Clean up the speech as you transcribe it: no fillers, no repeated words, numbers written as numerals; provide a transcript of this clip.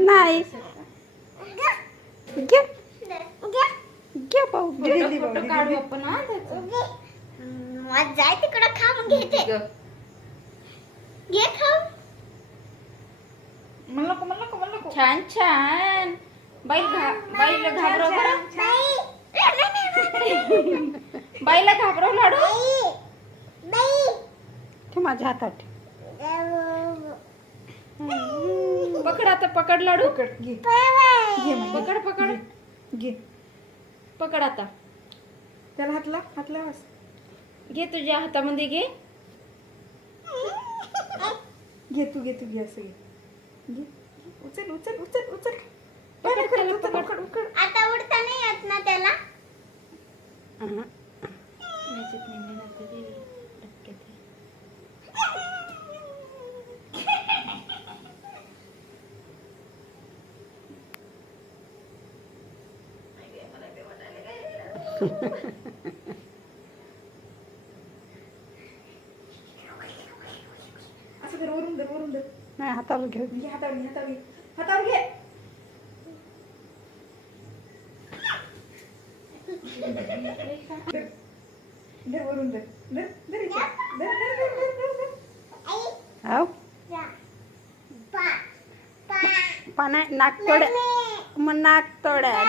नाही घे घे पाहू काढू आपण जाय तिकडं खा मग घेते घे खाऊ छान छान बाईला घाबरव बरं बाईला घाबरव लाडू ठेव माझ्या हातात पकड आता पकड लाडू घे पकड पकड घे पकड आता त्याला हातला बस घे तुझ्या हातामध्ये घे घे असं घे उचल उचल उचल उचल पकड त्याला, पकड. उकड आता उडता नाही येत ना त्याला याच्यात नाही ना तरी डबक्यात आहे. असं कर वरून दे नाही हातावर घे हातावर घे धर वरून धर हाव पाना नाक तोड्या मग नाक तोड्या